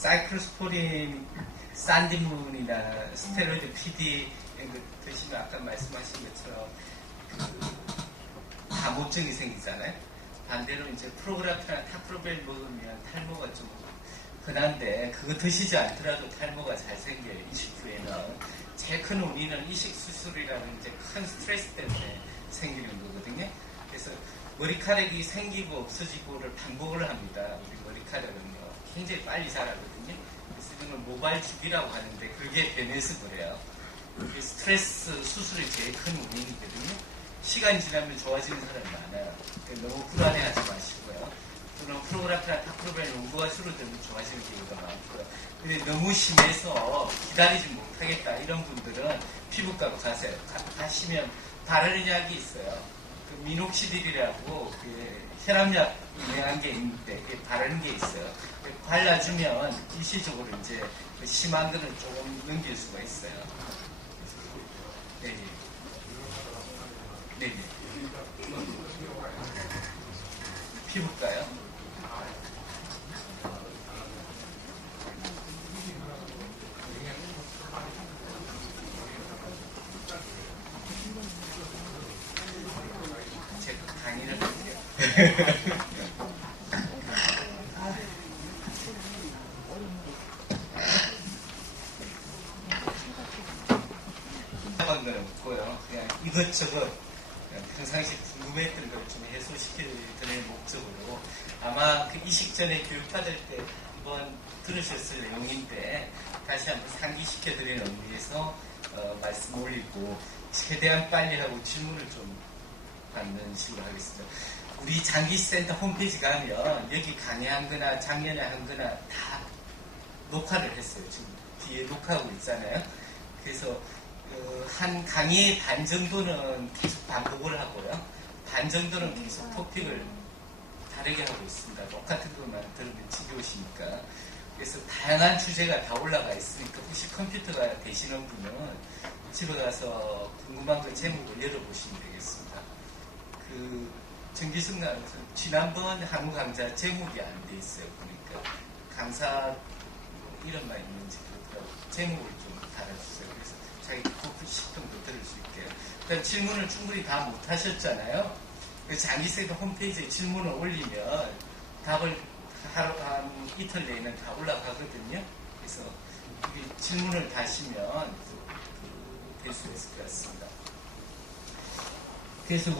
사이클로스포린, 산디문이나 스테로이드 PD 이런 거 드시면 아까 말씀하신 것처럼 다모증이 생기잖아요. 반대로 이제 프로그라프나 타크로벨 먹으면 탈모가 좀 흔한데 그거 드시지 않더라도 탈모가 잘 생겨요. 이식 후에는. 제일 큰 원인은 이식 수술이라는 이제 큰 스트레스 때문에 생기는 거거든요. 그래서 머리카락이 생기고 없어지고를 반복을 합니다. 우리 머리카락은요. 굉장히 빨리 자라거든요. 그래서 이걸 모발 주기라고 하는데 그게 변해서 그래요. 스트레스 수술이 제일 큰 원인이거든요. 시간이 지나면 좋아지는 사람이 많아요. 너무 불안해하지 마시고요. 또는 프로그라프나 타크로벨 농도가 줄어들면 좋아지는 경우가 많고요. 근데 너무 심해서 기다리지 못하겠다 이런 분들은 피부과로 가세요. 가시면 바르는 약이 있어요. 그 미녹시딜이라고 그 혈압약 유명한 게 있는데 바르는 게 있어요. 발라주면 일시적으로 이제 그 심한 거는 조금 넘길 수가 있어요. 네네. 네네. 피부과요? 제가 강의를 할게요. 한 거는 없고요. 그냥 이것저것 평상시 궁금했던 걸 좀 해소시켜드릴 목적으로 아마 그 이식 전에 교육받을 때 한번 들으셨을 내용인데 다시 한번 상기시켜드리는 의미에서 말씀 올리고 최대한 빨리 하고 질문을 좀 받는 식으로 하겠습니다. 우리 장기센터 홈페이지 가면 여기 강의한 거나 작년에 한 거나 다 녹화를 했어요. 지금 뒤에 녹화하고 있잖아요. 그래서 한 강의의 반 정도는 계속 반복을 하고요. 반 정도는 계속 토픽을 다르게 하고 있습니다. 똑같은 것만 들으면 지겨우시니까. 그래서 다양한 주제가 다 올라가 있으니까 혹시 컴퓨터가 되시는 분은 집에 가서 궁금한 거 제목을 열어보시면 되겠습니다. 그 정기승 나와서 지난번 한국 강좌 제목이 안 돼 있어요. 그러니까 강사 이름만 있는지 그렇더라고요. 제목을 좀 달아주세요. 그래서 자기 9분 정도 들을 수 있게. 그러니까 질문을 충분히 다 못하셨잖아요. 장기센터 홈페이지에 질문을 올리면 답을 하루 한 이틀 내에는 다 올라가거든요. 그래서 질문을 다시면 될 수 있을 것 같습니다. 그래서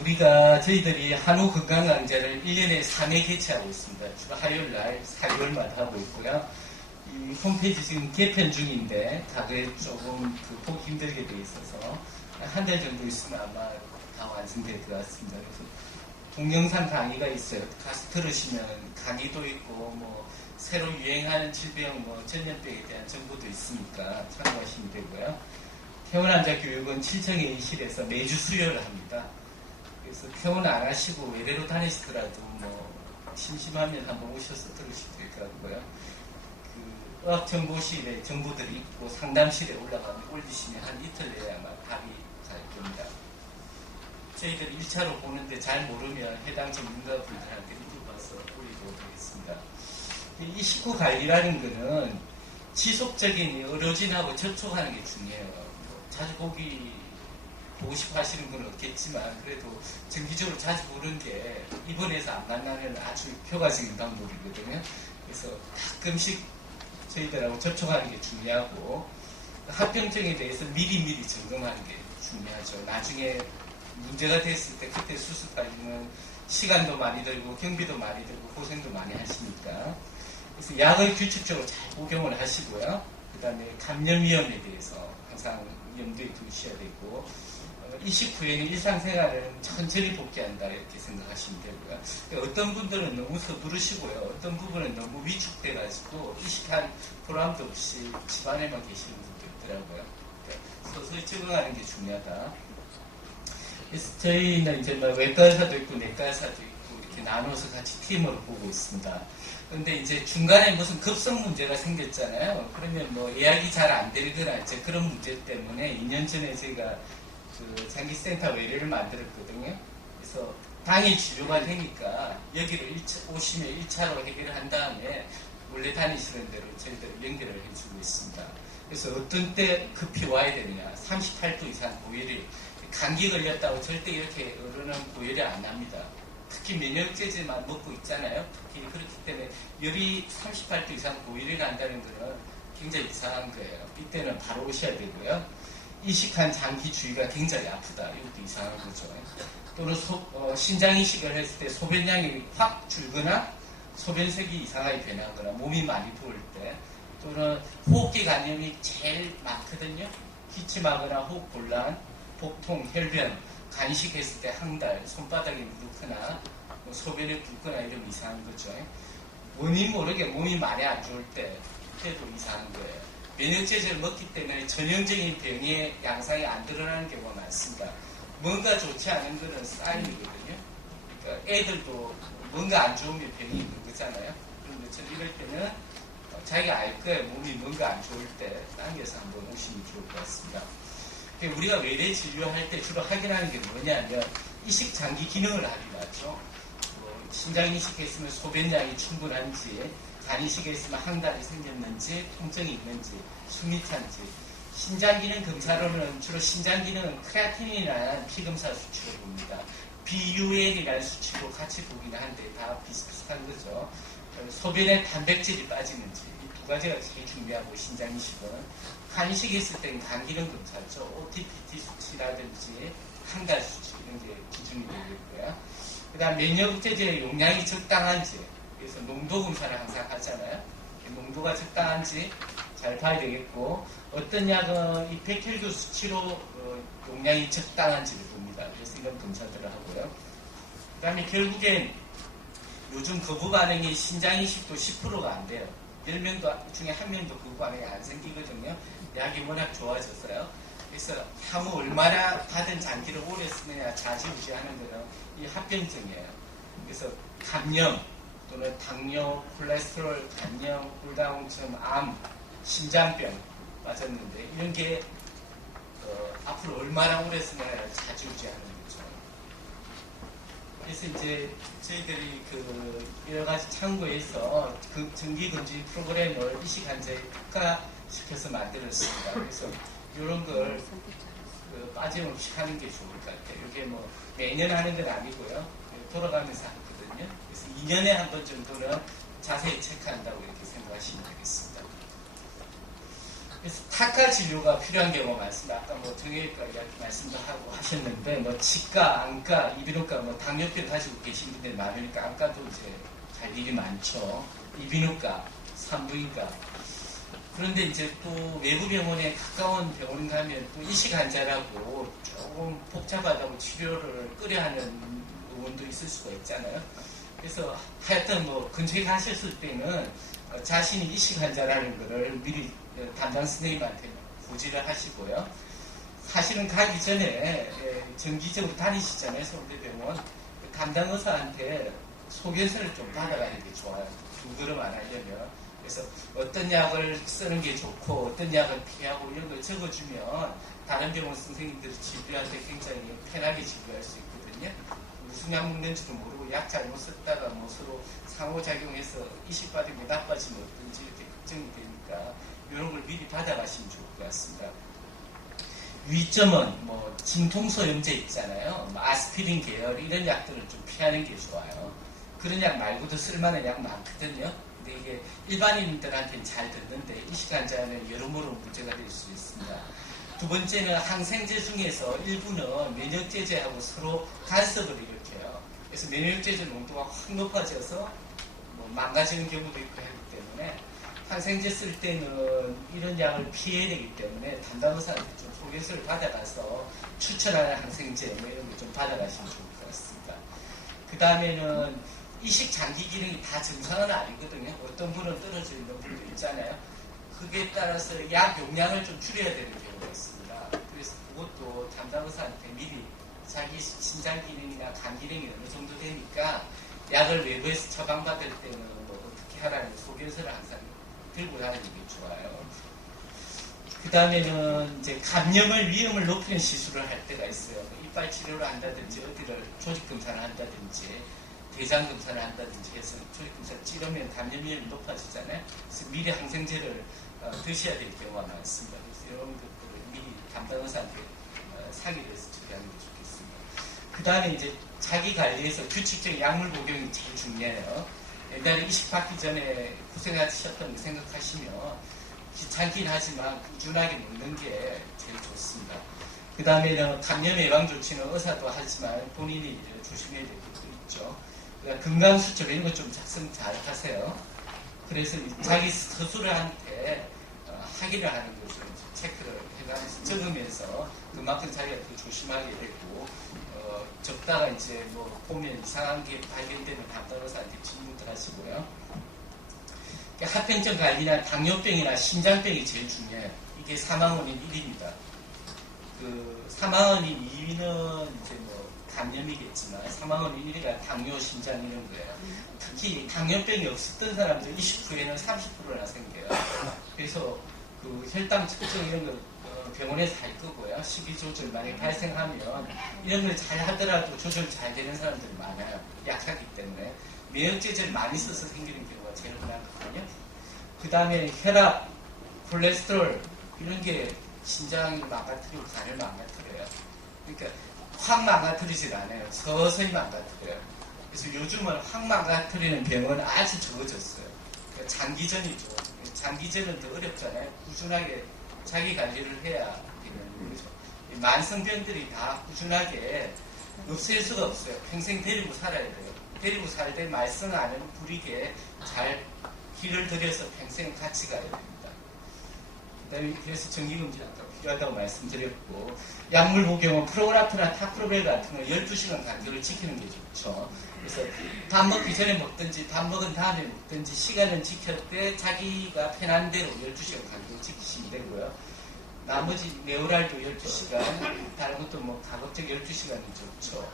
저희들이 한우 건강 강좌를 1년에 3회 개최하고 있습니다. 주로 화요일 날 4개월마다 하고 있고요. 이 홈페이지 지금 개편 중인데 다들 조금 보기 힘들게 돼 있어서 한 달 정도 있으면 아마 다 완성될 것 같습니다. 그래서 동영상 강의가 있어요. 가서 들으시면 강의도 있고 뭐 새로 유행하는 질병, 전염병에 대한 정보도 있으니까 참고하시면 되고요. 퇴원 환자 교육은 7층 A실에서 매주 수요일 합니다. 그래서 퇴원 안 하시고 외래로 다니시더라도 심심하면 한번 오셔서 들으시면 될 것 같고요. 의학정보실에 정보들이 있고 상담실에 올리시면 한 이틀 내에 아마 답이 잘 됩니다. 저희들이 1차로 보는데 잘 모르면 해당 전문가 분들한테 물어봐서 올리도록 하겠습니다. 이 식후 관리라는 거는 지속적인 의료진하고 접촉하는 게 중요해요. 자주 보고 싶어 하시는 분은 없겠지만 그래도 정기적으로 자주 보는 게 입원해서 안 만나면 아주 효과적인 방법이거든요. 그래서 가끔씩 저희들하고 접촉하는 게 중요하고 합병증에 대해서 미리미리 점검하는 게 중요하죠. 나중에 문제가 됐을 때 그때 수습하려면 시간도 많이 들고 경비도 많이 들고 고생도 많이 하시니까 그래서 약을 규칙적으로 잘 복용을 하시고요. 그 다음에 감염 위험에 대해서 항상 염두에 두셔야 되고 이식 후에는 일상생활은 천천히 복귀한다 이렇게 생각하시면 되고요. 어떤 분들은 너무 서두르시고요. 어떤 부분은 너무 위축돼가지고 이식한 보람도 없이 집안에만 계시는 분도 있더라고요. 그러니까 서서히 적응하는 게 중요하다. 그래서 저희는 이제 외과 의사도 있고 내과 의사도 있고 이렇게 나눠서 같이 팀으로 보고 있습니다. 그런데 이제 중간에 무슨 급성 문제가 생겼잖아요. 그러면 예약이 잘 안 되거나 이제 그런 문제 때문에 2년 전에 저희가 장기센터 외래를 만들었거든요. 그래서 당일 치료가 되니까 여기로 오시면 1차로 해결을 한 다음에 원래 다니시는 대로 저희들 연결을 해주고 있습니다. 그래서 어떤 때 급히 와야 되느냐. 38도 이상 고열이, 감기 걸렸다고 절대 이렇게 어른은 고열이 안 납니다. 특히 면역제제만 먹고 있잖아요. 특히 그렇기 때문에 열이 38도 이상 고열이 난다는 것은 굉장히 이상한 거예요. 이때는 바로 오셔야 되고요. 이식한 장기 주위가 굉장히 아프다. 이것도 이상한 거죠. 또는 신장 이식을 했을 때 소변량이 확 줄거나 소변색이 이상하게 변하거나 몸이 많이 부을 때, 또는 호흡기 감염이 제일 많거든요. 기침하거나 호흡곤란, 복통, 혈변, 간식했을 때 항달, 손바닥이 무르거나 뭐 소변이 붓거나 이런 이상한 거죠. 원인 모르게 몸이 많이 안 좋을 때, 그때도 이상한 거예요. 면역제제를 먹기 때문에 전형적인 병의 양상이 안 드러나는 경우가 많습니다. 뭔가 좋지 않은 거는 사인이거든요. 그러니까 애들도 뭔가 안 좋으면 병이 있는 거잖아요. 그런데 저 이럴 때는 자기가 알 거예요. 몸이 뭔가 안 좋을 때 당겨서 한번 오시면 좋을 것 같습니다. 우리가 외래 진료할 때 주로 확인하는 게 뭐냐면 이식 장기 기능을 확인하죠. 신장 이식했으면 소변량이 충분한지, 간 이식했으면 항달이 생겼는지, 통증이 있는지, 숨이 찬지. 신장 기능 검사로는 주로 신장 기능은 크레아틴이라는 피 검사 수치로 봅니다. BUN이라는 수치로 같이 보기는 한데 다 비슷비슷한 거죠. 소변에 단백질이 빠지는지, 이 두 가지가 제일 중요하고, 신장 이식은 간 이식했을 때는 간 기능 검사죠. OTPT 수치라든지 항달 수치 이런 게 기준이 되겠고요. 그 다음 면역제제의 용량이 적당한지, 그래서 농도 검사를 항상 하잖아요. 농도가 적당한지 잘 봐야 되겠고, 어떤 약은 이 백혈구 수치로 용량이 적당한지를 봅니다. 그래서 이런 검사들을 하고요. 그 다음에 결국엔 요즘 거부 반응이 신장 이식도 10%가 안 돼요. 10명 중에 1명도 거부 반응이 안 생기거든요. 약이 워낙 좋아졌어요. 그래서 향후 얼마나 받은 장기를 오래 쓰느냐 좌지우지하는 거는 이 합병증이에요. 그래서 감염 또는 당뇨, 콜레스테롤, 간염, 홀다운증, 암, 심장병 맞았는데 이런 게 앞으로 얼마나 오래 쓰느냐를 좌지우지하는 거죠. 그래서 이제 저희들이 여러 가지 창구에서 그 정기검진 프로그램을 이식 환자에 특화시켜서 만들었습니다. 그래서 이런 걸 빠짐없이 하는 게 좋을 것 같아요. 이게 뭐 매년 하는 건 아니고요. 돌아가면서 하거든요. 그래서 2년에 한 번 정도는 자세히 체크한다고 이렇게 생각하시면 되겠습니다. 그래서 타카 진료가 필요한 경우가 많습니다. 아까 뭐 정형외과 말씀도 하고 하셨는데, 뭐 치과, 안과, 이비인후과, 뭐 당뇨병 가지고 계신 분들이 많으니까 안과도 이제 갈 일이 많죠. 이비인후과, 산부인과. 그런데 이제 또 외부 병원에 가까운 병원 가면 또 이식 환자라고 조금 복잡하다고 치료를 꺼려하는 부분도 있을 수가 있잖아요. 그래서 하여튼 뭐 근처에 가셨을 때는 자신이 이식 환자라는 것을 미리 담당 선생님한테 고지를 하시고요. 사실은 가기 전에 정기적으로 다니시잖아요. 서울대병원. 담당 의사한테 소견서를 좀 받아가는 게 좋아요. 두 걸음 안 하려면. 그래서 어떤 약을 쓰는 게 좋고 어떤 약을 피하고 이런 걸 적어주면 다른 병원 선생님들이 진료할 때 굉장히 편하게 진료할 수 있거든요. 무슨 약 먹는지도 모르고 약 잘못 썼다가 뭐 서로 상호작용해서 이식받은 게 나빠지면 어떤지 이렇게 걱정이 되니까 이런 걸 미리 받아가시면 좋을 것 같습니다. 위점은 뭐 진통소염제 있잖아요. 뭐 아스피린 계열 이런 약들을 좀 피하는 게 좋아요. 그런 약 말고도 쓸만한 약 많거든요. 근데 이게 일반인들한테는 잘 듣는데 이식 환자는 여러모로 문제가 될 수 있습니다. 두 번째는 항생제 중에서 일부는 면역제제하고 서로 간섭을 일으켜요. 그래서 면역제제 농도가 확 높아져서 뭐 망가지는 경우도 있고 하기 때문에 항생제 쓸 때는 이런 약을 피해야 되기 때문에 담당 의사한테 좀 소견서를 받아가서 추천하는 항생제 뭐 이런 거 좀 받아가시면 좋을 것 같습니다. 그 다음에는 이식 장기 기능이 다 정상은 아니거든요. 어떤 분은 떨어져 있는 분도 있잖아요. 그게 따라서 약 용량을 좀 줄여야 되는 경우가 있습니다. 그래서 그것도 담당 의사한테 미리 자기 신장 기능이나 간 기능이 어느 정도 되니까 약을 외부에서 처방받을 때는 뭐 어떻게 하라는 소견서를 항상 들고 다니는 게 좋아요. 그 다음에는 이제 감염을 위험을 높이는 시술을 할 때가 있어요. 이빨 치료를 한다든지 어디를 조직 검사를 한다든지 대장 검사를 한다든지 해서 조직 검사를 찌르면 감염 위험이 높아지잖아요. 그래서 미리 항생제를 드셔야 될 경우가 많습니다. 그래서 이런 것들을 미리 담당 의사한테 상의를 해서 처리하는 게 좋겠습니다. 그 다음에 이제 자기 관리에서 규칙적인 약물 복용이 제일 중요해요. 옛날에 이식 받기 전에 고생하셨던 거 생각하시면 귀찮긴 하지만 꾸준하게 먹는 게 제일 좋습니다. 그 다음에는 감염 예방 조치는 의사도 하지만 본인이 조심해야 될 것도 있죠. 그러니까 건강수첩 이런 거 좀 작성 잘 하세요. 그래서 자기 스스로한테 확인을 하는 것을 체크를 해가면서 적으면서 그만큼 자기가 더 조심하게 되고 적다가 이제 뭐 보면 이상한 게 발견되면 담당 의사한테 질문도 하시고요. 합병증 관리나 당뇨병이나 심장병이 제일 중요해요. 이게 사망원인 1위입니다. 그 사망원인 2위는 이제 뭐 감염이겠지만 사망원인 1위가 당뇨, 심장 이런 거예요. 특히 당뇨병이 없었던 사람들 29에는 30%나 생겨요. 그래서 그 혈당 측정 이런 거 병원에서 할 거고요. 식이 조절 만약에 발생하면 이런 걸 잘 하더라도 조절 잘 되는 사람들이 많아요. 약하기 때문에 면역제제를 많이 써서 생기는 경우가 제일 흔하거든요. 그 다음에 혈압, 콜레스테롤 이런 게 신장을 망가뜨리고 간을 망가뜨려요. 그러니까 확 망가뜨리질 않아요. 서서히 망가뜨려요. 그래서 요즘은 확 망가뜨리는 병은 아주 적어졌어요. 그러니까 장기전이죠. 장기전은 더 어렵잖아요. 꾸준하게 자기 관리를 해야 되는 거죠. 만성병들이 다 꾸준하게 없앨 수가 없어요. 평생 데리고 살아야 돼요. 데리고 살 때 말썽 안 부리게 잘 길을 들여서 평생 같이 가야 됩니다. 그다음에 그래서 정기검진 아까 필요하다고 말씀드렸고 약물 복용은 프로그라프나 타크로벨 같은 거 12시간 간격을 지키는 게 좋죠. 그래서 밥 먹기 전에 먹든지 밥 먹은 다음에 먹든지 시간은 지켰대 자기가 편한 대로 12시간 간격을 지키시면 되고요. 나머지 네오랄도 12시간 다른 것도 뭐 가급적 12시간이 좋죠.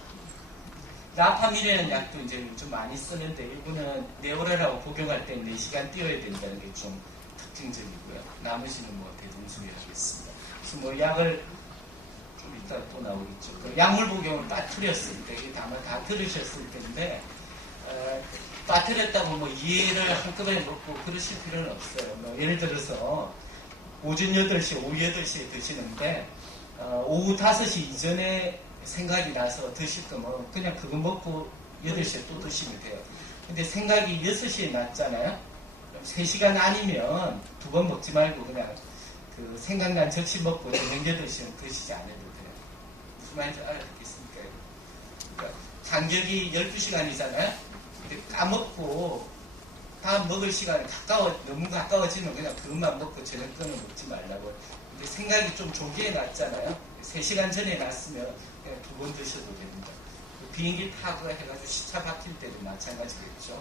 라파밀이라는 약도 이제 좀 많이 쓰는데 이거는 네오랄하고 복용할 때 4시간 뛰어야 된다는 게 좀 특징적이고요. 나머지는 뭐 대동소이 하겠습니다. 그래서 뭐 약을 좀 이따 또 나오겠죠. 그 약물 복용을 빠뜨렸을 때 이게 아마 다 들으셨을 텐데 빠뜨렸다고 뭐 이해를 한꺼번에 먹고 그러실 필요는 없어요. 뭐 예를 들어서 오전 8시, 오후 8시에 드시는데 오후 5시 이전에 생각이 나서 드실 거면 그냥 그거 먹고 8시에 또 드시면 돼요. 근데 생각이 6시에 났잖아요. 3시간 아니면 2번 먹지 말고 그냥 그 생각난 적시 먹고 저녁 8시는 드시지 않아도 돼요. 무슨 말인지 알아듣겠습니까? 그러니까 간격이 12시간이잖아요. 근데 까먹고 다음 먹을 시간이 너무 가까워지면 그냥 그것만 먹고 저녁 거는 먹지 말라고. 근데 생각이 좀 조기에 났잖아요. 3시간 전에 났으면 그냥 2번 드셔도 됩니다. 비행기 타고 해가지고 시차 바뀔 때도 마찬가지겠죠.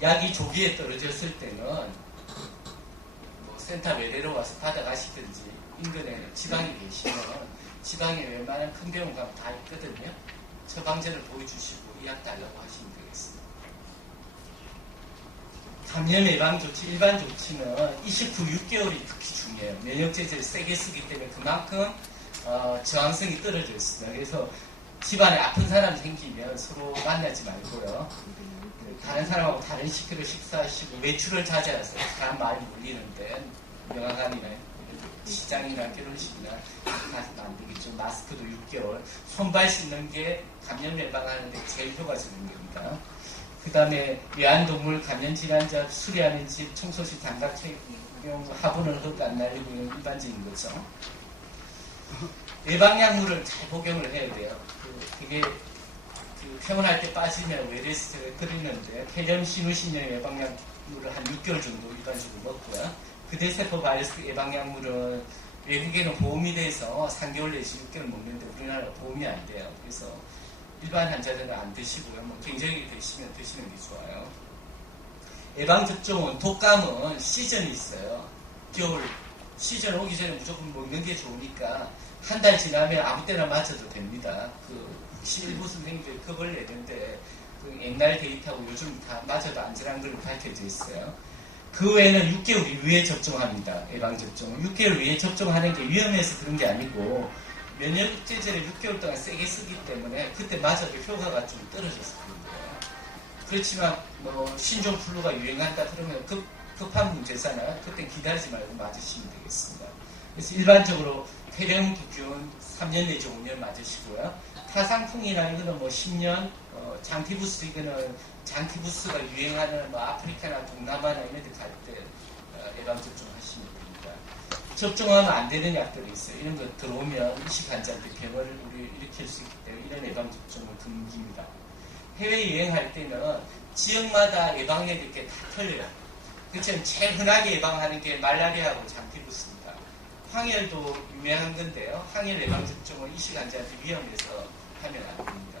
약이 조기에 떨어졌을 때는 뭐 센터 외래로 와서 받아가시든지 인근에 지방에 계시면 지방에 웬만한 큰 병원 가면 다 있거든요. 처방전을 보여주시고 이 약 달라고 하시면 되겠습니다. 감염 예방 조치, 일반 조치는 이식 후 6개월이 특히 중요해요. 면역제제를 세게 쓰기 때문에 그만큼 저항성이 떨어져 있습니다. 그래서 집안에 아픈 사람 생기면 서로 만나지 말고요. 다른 사람하고 다른 식기로 식사하시고 외출을 자제하세요. 사람 많이 몰리는데 영화관이나 시장이나 결혼식이나 가서 안 되겠죠. 마스크도 6개월. 손발 씻는 게 감염 예방하는데 제일 효과적인 겁니다. 그 다음에 외환동물 감염질환자 수리하는 집 청소시 장갑 착용 화분을 흙 안 날리고 이런 일반적인 거죠. 예방약물을 잘 복용을 해야 돼요. 그게 퇴원할 때 빠지면 외래스를 끓이는데 폐렴 신우신염 예방약물을 한 6개월 정도 일반적으로 먹고요. 그대세포 바이러스 예방약물은 외국에는 보험이 돼서 3개월 내지 6개월 먹는데 우리나라 보험이 안 돼요. 그래서 일반 환자들은 안 드시고요. 뭐 경쟁이 되시면 드시는 게 좋아요. 예방접종은 독감은 시즌이 있어요. 겨울 시즌 오기 전에 무조건 먹는 게 좋으니까 한 달 지나면 아무 때나 맞아도 됩니다. 혹시 일부 선생님들이 그걸 내는데 그 옛날 데이터하고 요즘 다 맞아도 안전한 걸로 밝혀져 있어요. 그 외에는 6개월 이후에 접종합니다. 예방접종은 6개월 이후에 접종하는 게 위험해서 그런 게 아니고 면역제제를 6개월 동안 세게 쓰기 때문에 그때마저도 효과가 좀 떨어졌을 거예요. 그렇지만 뭐 신종플루가 유행한다 그러면 급한 문제잖아요. 그때 기다리지 말고 맞으시면 되겠습니다. 그래서 일반적으로 폐렴두균 3년 내지 5년 맞으시고요. 타상풍이나 이거는 뭐 10년, 장티부스 이거는 장티부스가 유행하는 뭐 아프리카나 동남아나 이런 데 갈 때 예방접종 하시면 됩니다. 접종하면 안 되는 약들이 있어요. 이런 거 들어오면 이식 환자한테 병을 일으킬 수 있기 때문에 이런 예방접종은 금기입니다. 해외여행할 때는 지역마다 예방약이 이렇게 다 틀려요. 그처럼 제일 흔하게 예방하는 게 말라리아하고 장티부스입니다. 황열도 유명한 건데요. 황열 예방접종을 이식 환자한테 위험해서 하면 안 됩니다.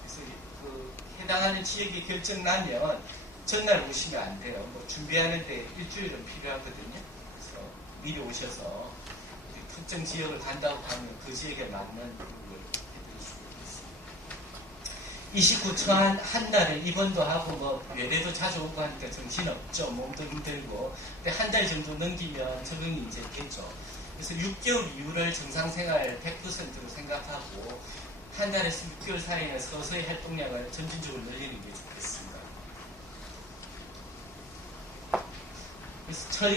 그래서 그 해당하는 지역이 결정나면 전날 오시면 안 돼요. 뭐 준비하는데 일주일은 필요하거든요. 그래서 미리 오셔서 특정 지역을 간다고 하면 그 지역에 맞는 교육을 해드리시고 있습니다. 29초 한 달에 입원도 하고 뭐 외래도 자주 오고 하니까 정신없죠. 몸도 힘들고. 근데 한 달 정도 넘기면 적응이 이제 됐죠. 그래서 6개월 이후를 정상생활 100%로 생각하고 한 달에서 6개월 사이에 서서히 활동량을 점진적으로 늘리는 게 좋겠습니다. 그래서 첫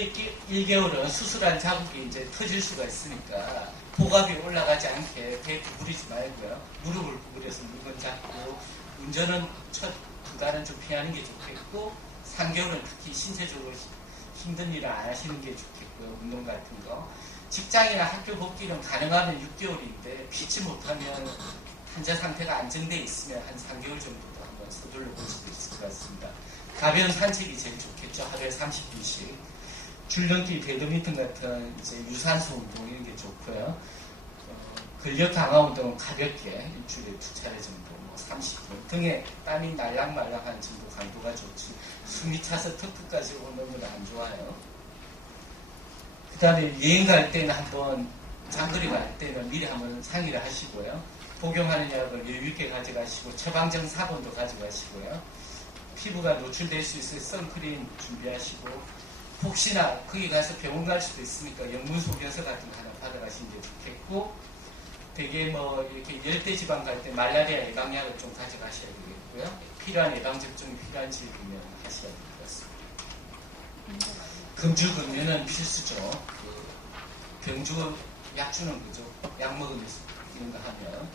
1개월은 수술한 자국이 이제 터질 수가 있으니까 복압이 올라가지 않게 배 구부리지 말고요. 무릎을 구부려서 물건 잡고 운전은 첫 2달은 좀 피하는 게 좋겠고 3개월은 특히 신체적으로 힘든 일을 안 하시는 게 좋겠고요. 운동 같은 거. 직장이나 학교 복귀는 가능하면 6개월인데 피치 못하면 환자 상태가 안정되어 있으면 한 3개월 정도도 한번 서둘러 볼 수도 있을 것 같습니다. 가벼운 산책이 제일 좋겠죠. 하루에 30분씩. 줄넘기, 배드민턴 같은 이제 유산소 운동 이런 게 좋고요. 근력 강화 운동은 가볍게 일주일에 2차례 정도, 뭐 30분. 등에 땀이 날랑말랑한 정도 강도가 좋지. 숨이 차서 턱끝까지 오는 건 안 좋아요. 그 다음에 여행 갈 때는 한번 장거리 갈 때는 미리 한번 상의를 하시고요. 복용하는 약을 여유 있게 가져가시고 처방전 사본도 가져가시고요. 피부가 노출될 수 있어서 선크림 준비하시고 혹시나 거기 가서 병원 갈 수도 있으니까 영문소견서 같은 거 하나 받아가시는 게 좋겠고 되게 뭐 이렇게 열대지방 갈 때 말라리아 예방약을 좀 가져가셔야 되겠고요. 필요한 예방접종이 필요한 지역이면 하셔야 될 것 같습니다. 금주금연은 필수죠. 병주 약 주는 거죠. 약 먹으면서 이런 거 하면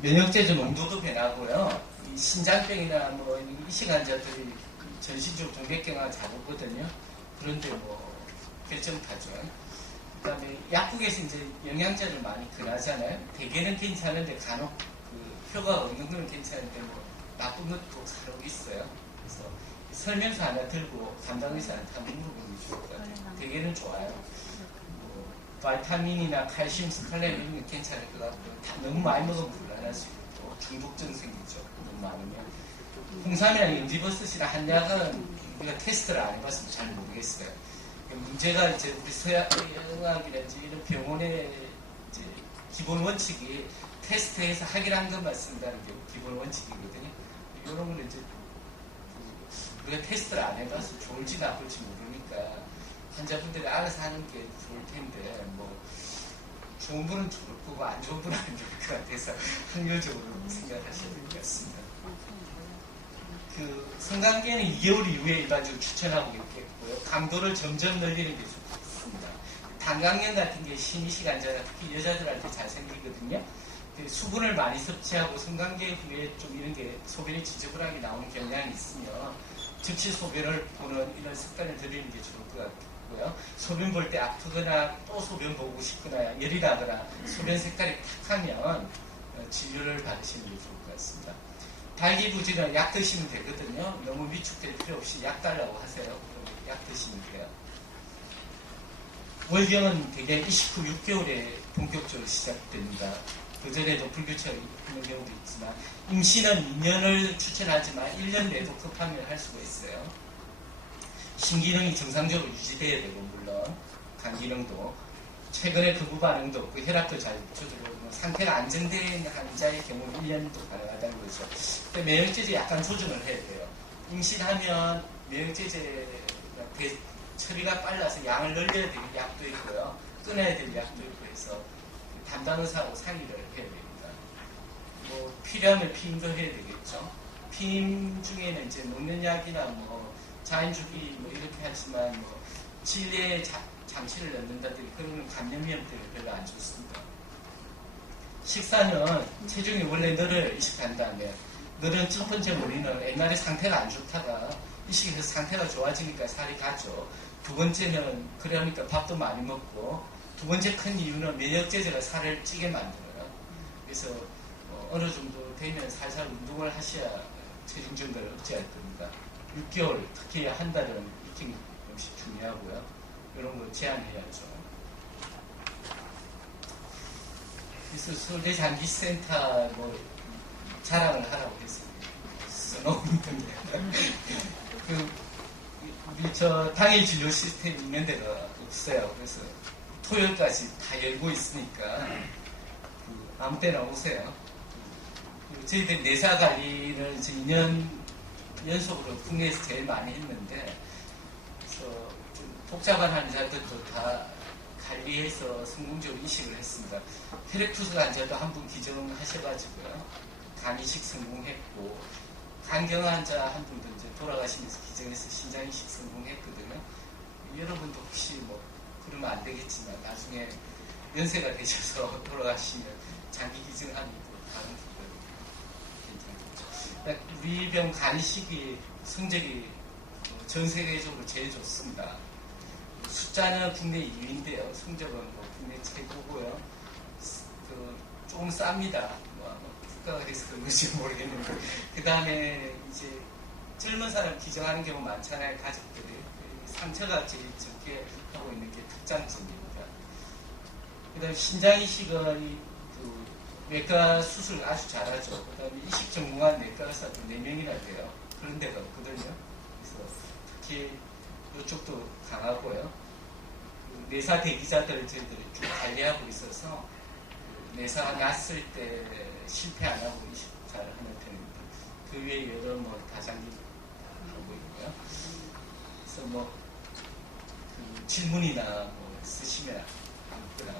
면역제조 농도도 변하고요. 이 신장병이나 뭐 이식 환자들이 전신적으로 좀 몇 개가 잘 오거든요. 그런데 뭐 결정타죠. 그다음에 약국에서 이제 영양제를 많이 권하잖아요. 대개는 괜찮은데 간혹 그 효과가 없는 건 괜찮은데 뭐 나쁜 것도 간혹 있어요. 그래서 설명서 하나 들고 담당 의사한테 한번 물어보는 게 좋을 것 같아요. 대개는 좋아요. 뭐 바이타민이나 칼슘, 스칼렌 이런 게 괜찮을 것 같고 다 너무 많이 먹으면 곤란할 수 있고 중독증 생기죠. 너무 많으면. 홍삼이나 연지버섯이나 한약은 우리가 테스트를 안 해봤으면 잘 모르겠어요. 문제가 이제 우리 서양의학이라든지 이런 병원의 이제 기본 원칙이 테스트해서 확인한 것만 쓴다는 게 기본 원칙이거든요. 이런 건 이제 우리가 테스트를 안 해봐서 좋을지 나쁠지 모르니까 환자분들이 알아서 하는 게 좋을 텐데 뭐 좋은 분은 좋을 거고 안 좋은 분은 안 좋을 것 같아서 확률적으로 생각하셔야 될 것 같습니다. 그 성관계는 2개월 이후에 일반적으로 추천하고 있겠고요. 강도를 점점 늘리는 게 좋습니다. 단강염 같은 게 심이식 환자가 특히 여자들한테 잘 생기거든요. 수분을 많이 섭취하고 성관계 후에 좀 이런 게 소변이 지저분하게 나오는 경향이 있으면 즉시 소변을 보는 이런 습관을 들이는 게 좋을 것 같고요. 소변 볼 때 아프거나 또 소변 보고 싶거나 열이 나거나 소변 색깔이 탁하면 진료를 받으시는 게 좋을 것 같습니다. 발기부지는 약 드시면 되거든요. 너무 위축될 필요 없이 약 달라고 하세요. 그럼 약 드시면 돼요. 월경은 대개 29, 6개월에 본격적으로 시작됩니다. 그전에도 불규칙하게 있는 경우도 있지만 임신은 2년을 추천하지만 1년 내도 급하면 할 수가 있어요. 심기능이 정상적으로 유지돼야 되고 물론 간기능도 최근에 거부 반응도 없고 혈압도 잘 조절하고 상태가 안정된 환자의 경우는 1년도 가능하다는 거죠. 근데 면역제제 약간 조정을 해야 돼요. 임신하면 면역제제 처리가 빨라서 양을 늘려야 될 약도 있고요. 끊어야 될 약도 있고 해서 담당 의사하고 상의를 해야 됩니다. 뭐 필요하면 피임도 해야 되겠죠. 피임 중에는 이제 먹는 약이나 뭐 자연주기 뭐 이렇게 하지만 뭐 질내 장치를 넣는다든지 그러면 감염염 때문에 별로 안 좋습니다. 식사는 체중이 원래 너를 이식한 다음에 너는 첫 번째 원인은 옛날에 상태가 안 좋다가 이식해서 상태가 좋아지니까 살이 가죠. 두 번째는 그러니까 밥도 많이 먹고 두 번째 큰 이유는 면역제제가 살을 찌게 만들어요. 그래서 어느 정도 되면 살살 운동을 하셔야 체중 증가를 억제할 겁니다. 6개월, 특히 한 달은 이팅 역시 중요하고요. 이런 거 제한해야죠. 그래서 서울대 장기센터 뭐 자랑을 하라고 했습니다. 써놓은 우리 당일 진료 시스템이 있는 데가 없어요. 그래서 토요일까지 다 열고 있으니까 아무 때나 오세요. 저희들 내사 관리를 이제 2년 연속으로 국내에서 제일 많이 했는데, 그래서 좀 복잡한 환자들도 다 관리해서 성공적으로 이식을 했습니다. 혈액투석 환자도 한 분 기증하셔가지고요. 간 이식 성공했고, 간경 환자 한 분도 이제 돌아가시면서 기증해서 신장 이식 성공했거든요. 여러분도 혹시 뭐 그러면 안 되겠지만 나중에 연세가 되셔서 돌아가시면 장기 기증하는 또 다른 분들 괜찮겠죠. 우리 병 간 이식이 성적이 전 세계적으로 제일 좋습니다. 숫자는 국내 2위인데요. 성적은 뭐 국내 최고고요. 조금 쌉니다. 국가가 돼서 그런지 모르겠는데. 그 다음에 이제 젊은 사람 기증하는 경우 많잖아요. 가족들이. 상처가 제일 적게 하고 있는 게 특장점입니다. 그 다음에 신장 이식은 외과 수술 아주 잘하죠. 그 다음에 이식 전공한 내과 의사도 4명이나 돼요. 그런 데가 없거든요. 그래서 특히 이쪽도 강하고요. 내사 대기자들을 저희들이 쭉 관리하고 있어서 내사가 났을 때 실패 안 하고 이식 잘 하는 편입니다. 그 외에 여러 뭐 다장기 하고 있고요. 그래서 뭐 질문이나 뭐 쓰시면 아무거나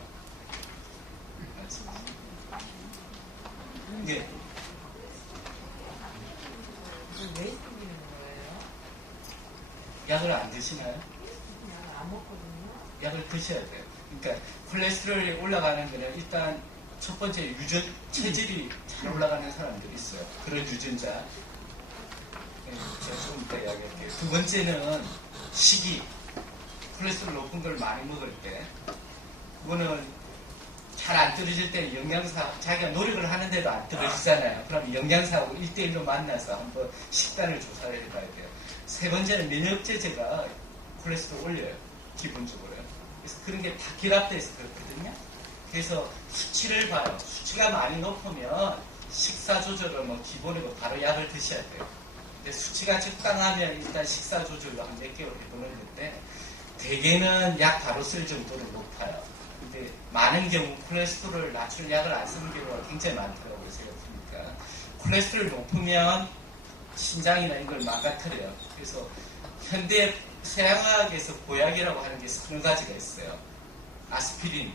말씀하세요. 네. 왜 생기는 거예요? 약을 안 드시나요? 그냥 안 먹거든요. 약을 드셔야 돼요. 그러니까 콜레스테롤이 올라가는 거는 일단 첫 번째 체질이 잘 올라가는 사람들이 있어요. 그런 유전자. 네, 제가 조금 이따 이야기할게요. 두 번째는 식이. 콜레스테롤 높은 걸 많이 먹을 때. 그거는 잘 안 떨어질 때 영양사, 자기가 노력을 하는데도 안 떨어지잖아요. 그럼 영양사하고 1대1로 만나서 한번 식단을 조사를 해봐야 돼요. 세 번째는 면역제제가 콜레스테롤 올려요. 기본적으로요. 그래서 그런 게 다 결합돼서 그렇거든요. 그래서 수치를 봐요. 수치가 많이 높으면 식사 조절을 뭐 기본이고 바로 약을 드셔야 돼요. 근데 수치가 적당하면 일단 식사 조절로 한 몇 개월 해보는 건데 대개는 약 바로 쓸 정도로 높아요. 근데 많은 경우 콜레스테롤을 낮출 약을 안 쓰는 경우가 굉장히 많더라고요. 제가 보니까 콜레스테롤 높으면 신장이나 이걸 망가뜨려요. 그래서 현대 서양의학에서 보약이라고 하는 게 3가지가 있어요. 아스피린,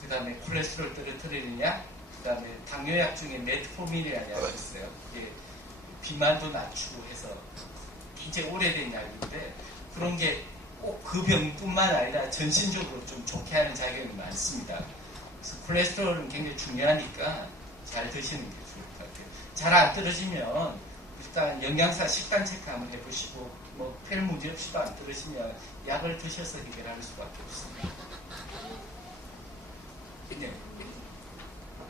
그 다음에 콜레스테롤 떨어뜨리는 약, 그 다음에 당뇨약 중에 메트포민이라는 약이 있어요. 이게 비만도 낮추고 해서 굉장히 오래된 약인데 그런 게 꼭 그 병뿐만 아니라 전신적으로 좀 좋게 하는 작용이 많습니다. 그래서 콜레스테롤은 굉장히 중요하니까 잘 드시는 게 좋을 것 같아요. 잘 안 떨어지면 일단 영양사 식단 체크 한번 해보시고 뭐 별 문제 없이도 안 떨어지면 약을 드셔서 해결할 수밖에 없습니다. 네.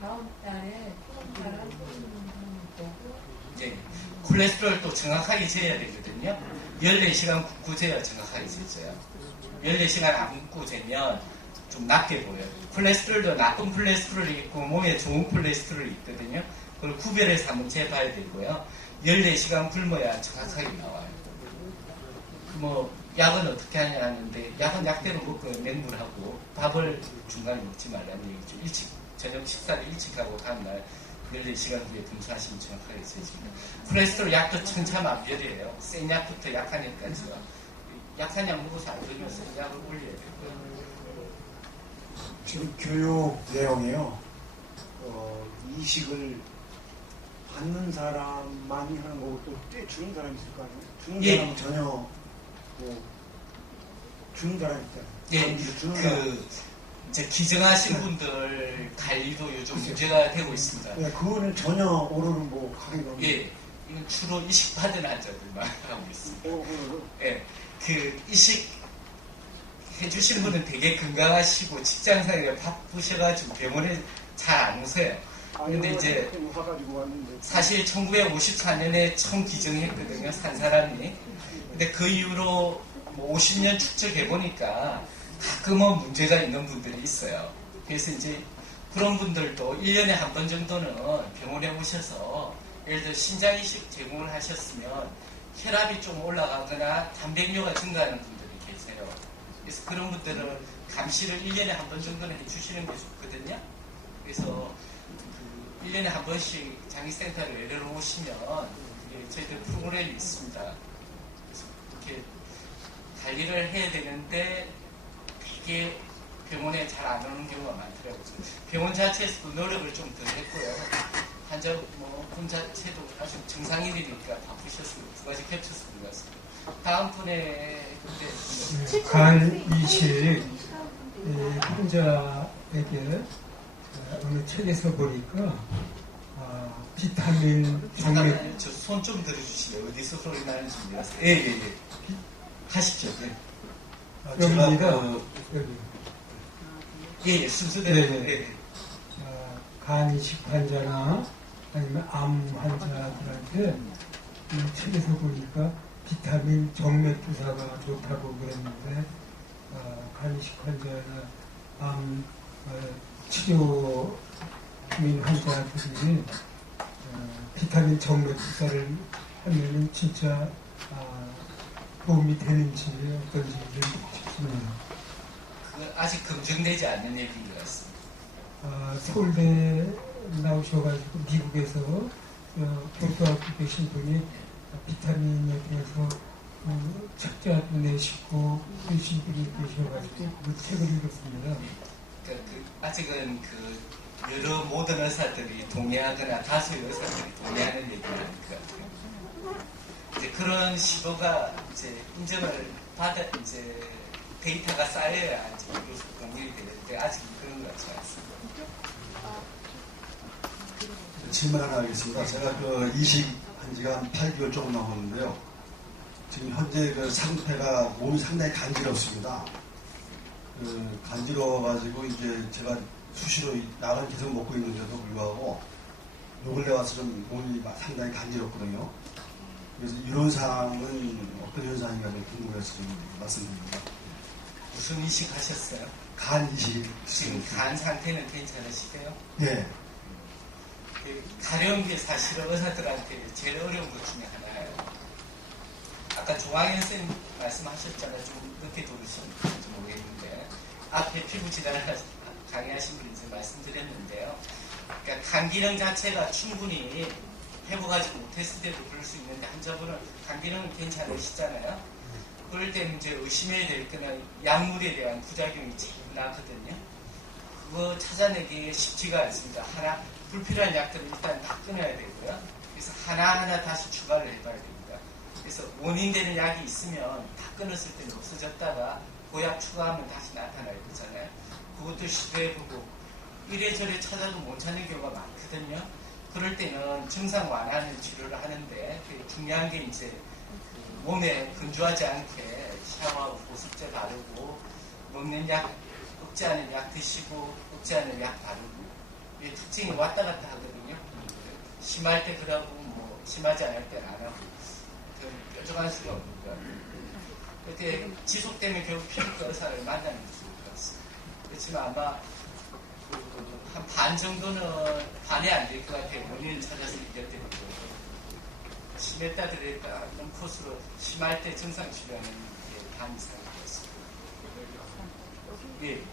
다음 달에 조금 잘하는 거고. 네. 콜레스테롤도 정확하게 재야 되거든요. 14시간 굶고 재야 정확하게 재져요. 14시간 안 굶고 재면 좀 낮게 보여요. 콜레스테롤도 나쁜 콜레스테롤이 있고 몸에 좋은 콜레스테롤이 있거든요. 그걸 구별해서 한번 재봐야 되고요. 14시간 굶어야 정확하게 나와요. 뭐 약은 어떻게 하냐 하는데 약은 약대로 먹고 맹물하고 밥을 중간에 먹지 말라는 얘기죠. 일찍 저녁 식사를 일찍 하고 다음날 14시간 후에 검사하시면 정확하게 재집니다. 콜레스테롤 약도 천차만별이에요. 센 약부터 약한 약까지요. 약한 약 먹어서 안 되면 센 약을 올려야 되고요. 지금 교육 내용이요. 이식을 받는 사람만이 하는 거고 또 주는 사람이 있을 거 아니에요? 주는 예. 사람은 전혀 뭐 주는 사람이 있잖아요. 예, 주는 사람. 그 이제 기증하신 네. 분들 관리도 요즘 글쎄요. 문제가 되고 있습니다. 네, 그거는 전혀 오르는 뭐 가게가 없는. 예, 이건 주로 이식받은 환자들만 하고 있습니다. 오르는. 예, 그 이식 해주신 분은 되게 건강하시고 직장생활에 바쁘셔가지고 병원에 잘 안 오세요. 근데 이제 와가지고 왔는데. 사실 1954년에 처음 기증했거든요, 산 사람이. 근데 그 이후로 뭐 50년 축적해보니까 가끔은 문제가 있는 분들이 있어요. 그래서 이제 그런 분들도 1년에 한 번 정도는 병원에 오셔서 예를 들어 신장 이식 제공을 하셨으면 혈압이 좀 올라가거나 단백뇨가 증가하는 분들이 계세요. 그래서 그런 분들은 감시를 1년에 한 번 정도는 해주시는 게 좋거든요. 그래서 1년에 한 번씩 장기센터를 예를 오시면 저희들 프로그램이 있습니다. 그래서 이렇게 관리를 해야 되는데 이게 병원에 잘 안 오는 경우가 많더라고요. 병원 자체에서도 노력을 좀 더 했고요. 환자 분 자체도 아주 정상인이니까 바쁘셨어요. 두 가지 겹쳤을 것 같습니다. 다음 분의 간 이식 환자에게 어느 책에서 보니까 비타민 정맥 잠깐만요. 저 손 좀 들어주시면 어디서 소리 나는지 몰라서. 예. 하십시오. 예. 여기입니다. 여기. 예, 순서대로. 네. 예. 간 이식 환자나 아니면 암 환자들한테 이 책에서 보니까 비타민 정맥 주사가 좋다고 그랬는데 간 이식 환자나 암 치료 중인 환자들이 비타민 정맥 주사를 하면은 진짜 도움이 되는지 어떤지 싶습니다. 그건 아직 검증되지 않는 얘기인 것 같습니다. 서울대 나오셔가지고 미국에서 교수하고 계신 분이 비타민에 대해서 책자도 내시고 그러신 분이 계셔가지고 그 책을 읽었습니다. 아직은 여러 모든 의사들이 동의하거나 다수의 의사들이 동의하는 얘기는 아닐 것 같아요. 이제 그런 시도가 이제 인정을 이제 데이터가 쌓여야 이제 비로소 공유이 되는데 아직 그런 것 같지 않습니다. 질문 하나 하겠습니다. 제가 이식한 지가 한 8개월 조금 넘었는데요. 지금 현재 상태가 몸이 상당히 간지럽습니다. 간지러워가지고 이제 제가 수시로 약을 계속 먹고 있는데도 불구하고 요 근래 와서 좀 몸이 상당히 간지럽거든요. 그래서 이런 상황은 어떤 현상인가 좀 궁금해서 좀 말씀드립니다. 무슨 이식 하셨어요? 간 이식. 지금 간 상태는 괜찮으시대요? 네. 가려운 게 사실은 의사들한테 제일 어려운 것 중에 하나예요. 아까 조항현 선생님 말씀하셨잖아요. 좀 늦게 들으셨는지 모르겠는데 앞에 피부 질환을 강의하신 분이 이제 말씀드렸는데요. 그러니까 간 기능 자체가 충분히 회복하지 못했을 때도 그럴 수 있는데 환자분은 간 기능은 괜찮으시잖아요. 그럴 때는 이제 의심해야 될 거는 약물에 대한 부작용이 제일 나거든요. 그거 찾아내기 쉽지가 않습니다. 불필요한 약들은 일단 다 끊어야 되고요. 그래서 하나하나 다시 추가를 해봐야 됩니다. 그래서 원인되는 약이 있으면 다 끊었을 때는 없어졌다가 그 약 추가하면 다시 나타날 거잖아요. 그것도 시도해보고 이래저래 찾아도 못 찾는 경우가 많거든요. 그럴 때는 증상 완화하는 치료를 하는데 중요한 게 이제 몸에 건조하지 않게 샤워하고 보습제 바르고 먹는 약 억제하는 약 드시고 억제하는 약 바르고 이게 특징이 왔다 갔다 하거든요. 심할 때 그러고 심하지 않을 때는 안 하고 뾰족한 수가 없는 것 같아요. 그렇게 지속되면 결국 피부과 의사를 만나는 게 좋을 것 같습니다. 그렇지만 아마 한 반 정도는 반이 안 될 것 같아요. 원인을 찾아서 이겼대요. 심했다 그랬다 이런 코스로 심할 때 증상 치료하는 게 반 이상일 것 같습니다. 예.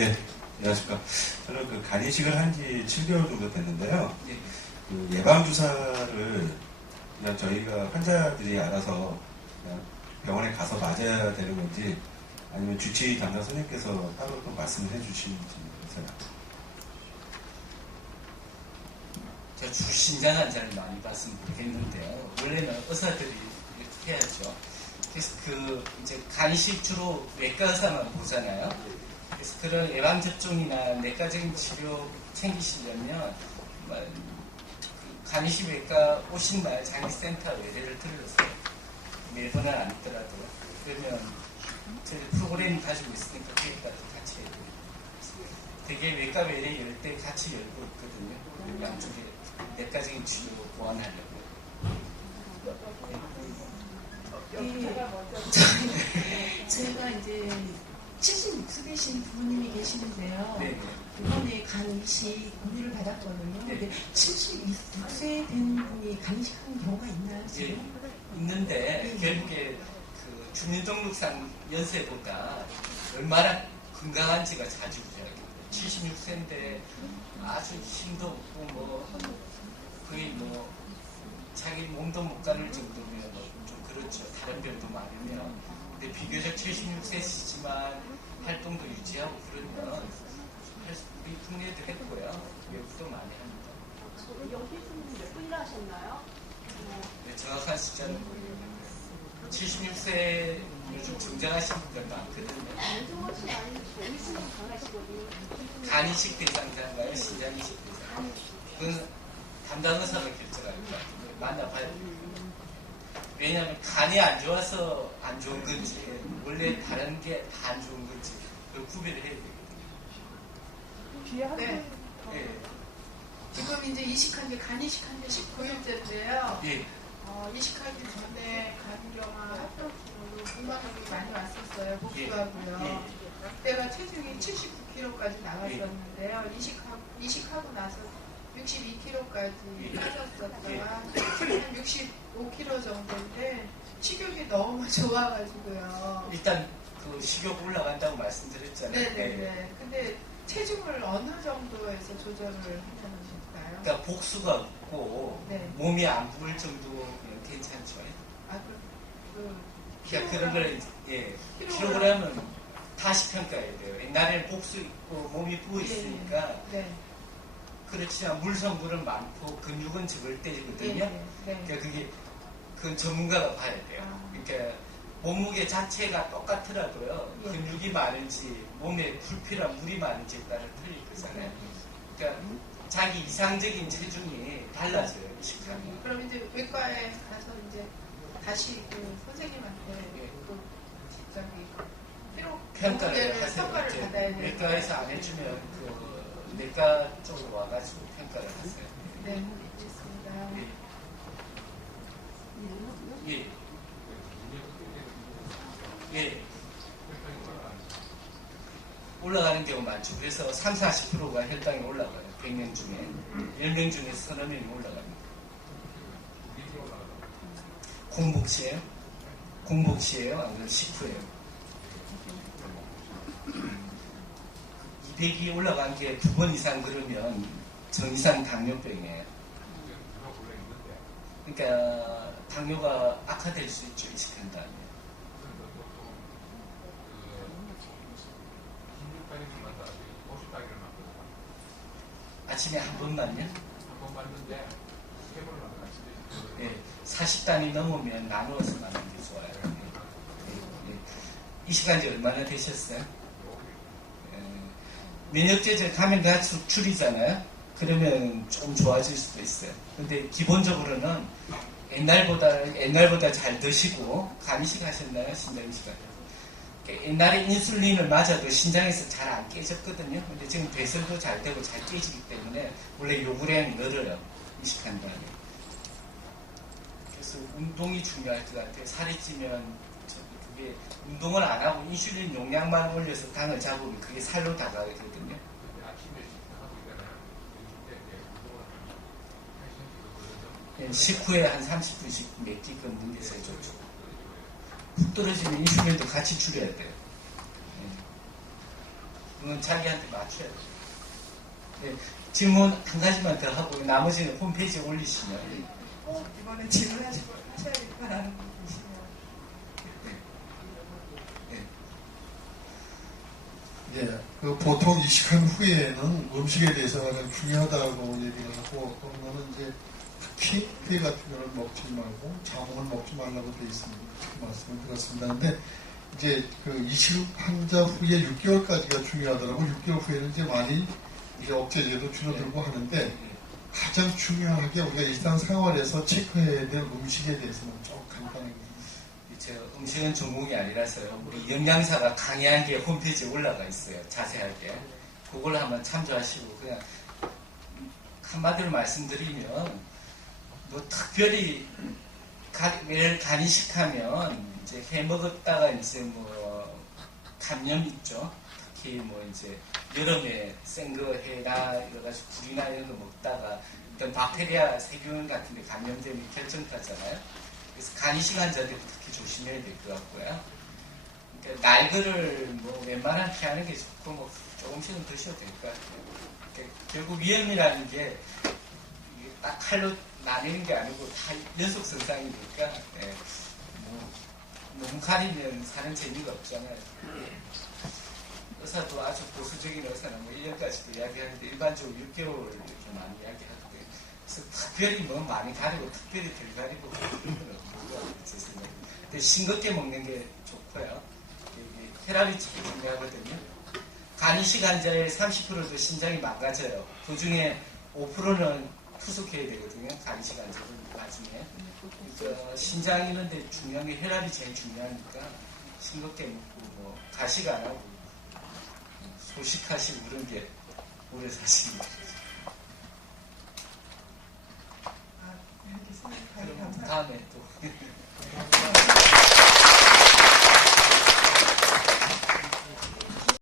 예. 안녕하십니까. 저는 간 이식을 한 지 7개월 정도 됐는데요. 예. 예방주사를 그냥 저희가 환자들이 알아서 그냥 병원에 가서 맞아야 되는 건지 아니면 주치 담당 선생님께서 따로 또 말씀을 해주시는지 그래서요. 제가 주신장 환자를 많이 봤으면 모르겠는데요. 원래는 의사들이 이렇게 해야죠. 그래서 이제 간이식 주로 외과 의사만 보잖아요. 그래서 그런 예방접종이나 내과적인 치료 챙기시려면 간이식 외과 오신 날 장기센터 외래를 들러서 매번은 아니더라도 그러면 저희 프로그램이 가지고 있으니까 그에 따라 같이 해야 돼요. 되게 외과 외래 열 때 같이 열고 있거든요. 양쪽에 내과적인 치료 보완하려고. 제가 이제 76세 되신 부모님이 계시는데요. 네. 이번에 간 이식 권유를 받았거든요. 네. 근데 76세 된 분이 간 이식하는 경우가 있나요? 예, 지금? 있는데 결국에 그 주민등록상 연세보다 얼마나 건강한지가 자주 부여합니다. 76세인데 아주 힘도 없고 뭐 거의 뭐 자기 몸도 못 가눌 정도면 좀 그렇죠. 다른 병도 많으면. 근데 비교적 76세시지만 활동도 유지하고 그러면 우리 국내에도 했고요. 외국도 많이 합니다. 연기수는 몇 분이나 하셨나요? 네, 정확한 숫자는 모르겠는데 76세 요즘 증정하신 분들 많거든요. 안승원 씨 아니면 연기수는 강하시거든요. 간이식 대상자인가요? 신장이식 대상? 그건 담당 의사가 결정할 것 같아요. 만나봐야 돼요. 왜냐하면 간이 안 좋아서 안 좋은 건지 원래 다른 게 다 안 좋은 건지 그걸 구별을 해야 되거든요. 뒤에 한 네. 분. 예. 지금 이제 이식한 지 간 이식한 지 19일째인데요. 예. 이식하기 전에 간경화 합병증으로 불만족이 많이 왔었어요. 복수하고요. 그때가 체중이 79kg까지 나갔었는데요. 이식하고 나서 62kg까지 빠졌었다가 지금 65kg 정도인데 식욕이 너무 좋아가지고요. 일단 그 식욕 올라간다고 말씀드렸잖아요. 네네네. 근데 체중을 어느 정도에서 조절을 하면 될까요? 그러니까 복수가 없고 네. 몸이 안 부을 정도면 괜찮죠. 그러니까 그런 걸 예, 킬로그램은 다시 평가해야 돼요. 옛날에는 복수 있고 몸이 부어 있으니까 네. 그렇지만 물 성분은 많고 근육은 적을 때거든요. 네. 그러니까 그건 전문가가 봐야 돼요. 그러니까 몸무게 자체가 똑같더라도요. 예. 근육이 많은지 몸에 불필요한 물이 많은지에 따라 틀릴 거잖아요. 그러니까 자기 이상적인 체중이 달라져요. 이식하면. 그럼 이제 외과에 가서 이제 다시 그 선생님한테 또 저기 피로 평가를 하세요. 평가를 이제 받아야 돼요. 외과에서 안 해주면 그 내과 쪽으로 와가지고 평가를 하세요. 네, 알겠습니다. 예. 예. 예. 올라가는 경우 많죠. 그래서 30, 40%가 혈당이 올라가요. 100명 중에. 10명 중에 서너 명이 올라갑니다. 공복시에요? 공복시에요? 아니면 식후에요? 200이 올라간 게 2번 이상 그러면 정이상 당뇨병이에요. 그러니까 당뇨가 악화될 수 있죠. 이식한 다음에. 아침에 한 번만요? 네, 40단이 넘으면 나누어서 맞는 게 좋아요. 네. 이 시간이 얼마나 되셨어요? 면역제제 감염가 줄이잖아요. 그러면 좀 좋아질 수도 있어요. 근데 기본적으로는 옛날보다 잘 드시고 간이식 하셨나요? 신장이식 하셨나요? 옛날에 인슐린을 맞아도 신장에서 잘 안 깨졌거든요. 근데 지금 배설도 잘 되고 잘 깨지기 때문에 원래 요구량이 늘어요. 이식한 다음에. 그래서 운동이 중요할 것 같아요. 살이 찌면 그게 운동을 안 하고 인슐린 용량만 올려서 당을 잡으면 그게 살로 다가거든요. 식후에 한 30분씩 몇 끼 걷는 게 제일 좋죠. 훅 떨어지면 인슐린도 같이 줄여야 돼요. 그건 자기한테 맞춰야 돼요. 네, 질문 한 가지만 더 하고 나머지는 홈페이지에 올리시면. 이번에 질문하셔야겠다라는 분 계시면. 네. 예, 그 보통 이식한 후에는 음식에 대해서 가장 중요하다고 얘기를 하고 어떤 거는 이제 특히 회 같은 거를 먹지 말고 자몽을 먹지 말라고 되어 있습니다. 그렇게 말씀을 드렸습니다. 근데 이제 그 이식 환자 후에 6개월까지가 중요하더라고. 6개월 후에는 이제 많이 이제 억제제도 줄어들고 하는데 가장 중요하게 우리가 일상생활에서 체크해야 될 음식에 대해서는 좀 간단하게. 제가 음식은 전공이 아니라서요. 우리 영양사가 강의한 게 홈페이지에 올라가 있어요. 자세하게. 그걸 한번 참조하시고 그냥 한마디로 말씀드리면 뭐 특별히 매일 간이식하면 이제 해 먹었다가 이제 뭐 감염 있죠. 특히 뭐 이제 여름에 생거 해나 이래가지고 굴이나 이런 거 먹다가 어떤 박테리아 세균 같은 데 감염되면 결정타잖아요. 그래서 간이식 환자들이 특히 조심해야 될 것 같고요. 그러니까 날거를 뭐 웬만하면 피하는 게 좋고 뭐 조금씩은 드셔도 될 것 같아요. 그러니까 결국 위험이라는 게 딱 칼로 나뉘는 게 아니고 다 연속 증상이니까 뭐 너무 가리면 사는 재미가 없잖아요. 의사도 아주 보수적인 의사는 뭐 1년까지도 이야기하는데 일반적으로 6개월 이렇게 많이 이야기하고요. 그래서 특별히 뭐 많이 가리고 특별히 덜 가리고 그런 건 없는 것 같아요. 제 생각에. 근데 싱겁게 먹는 게 좋고요. 혈압이 특히 중요하거든요. 간이식 환자의 30%도 신장이 망가져요. 그 중에 5%는 투숙해야 되거든요. 간이식 환자들 나중에. 그러니까 신장 이런데 중요한 게 혈압이 제일 중요하니까 싱겁게 먹고 뭐 가식 안 하고 소식하시고 그런 게 오래 사십니다. 그럼 다음에 또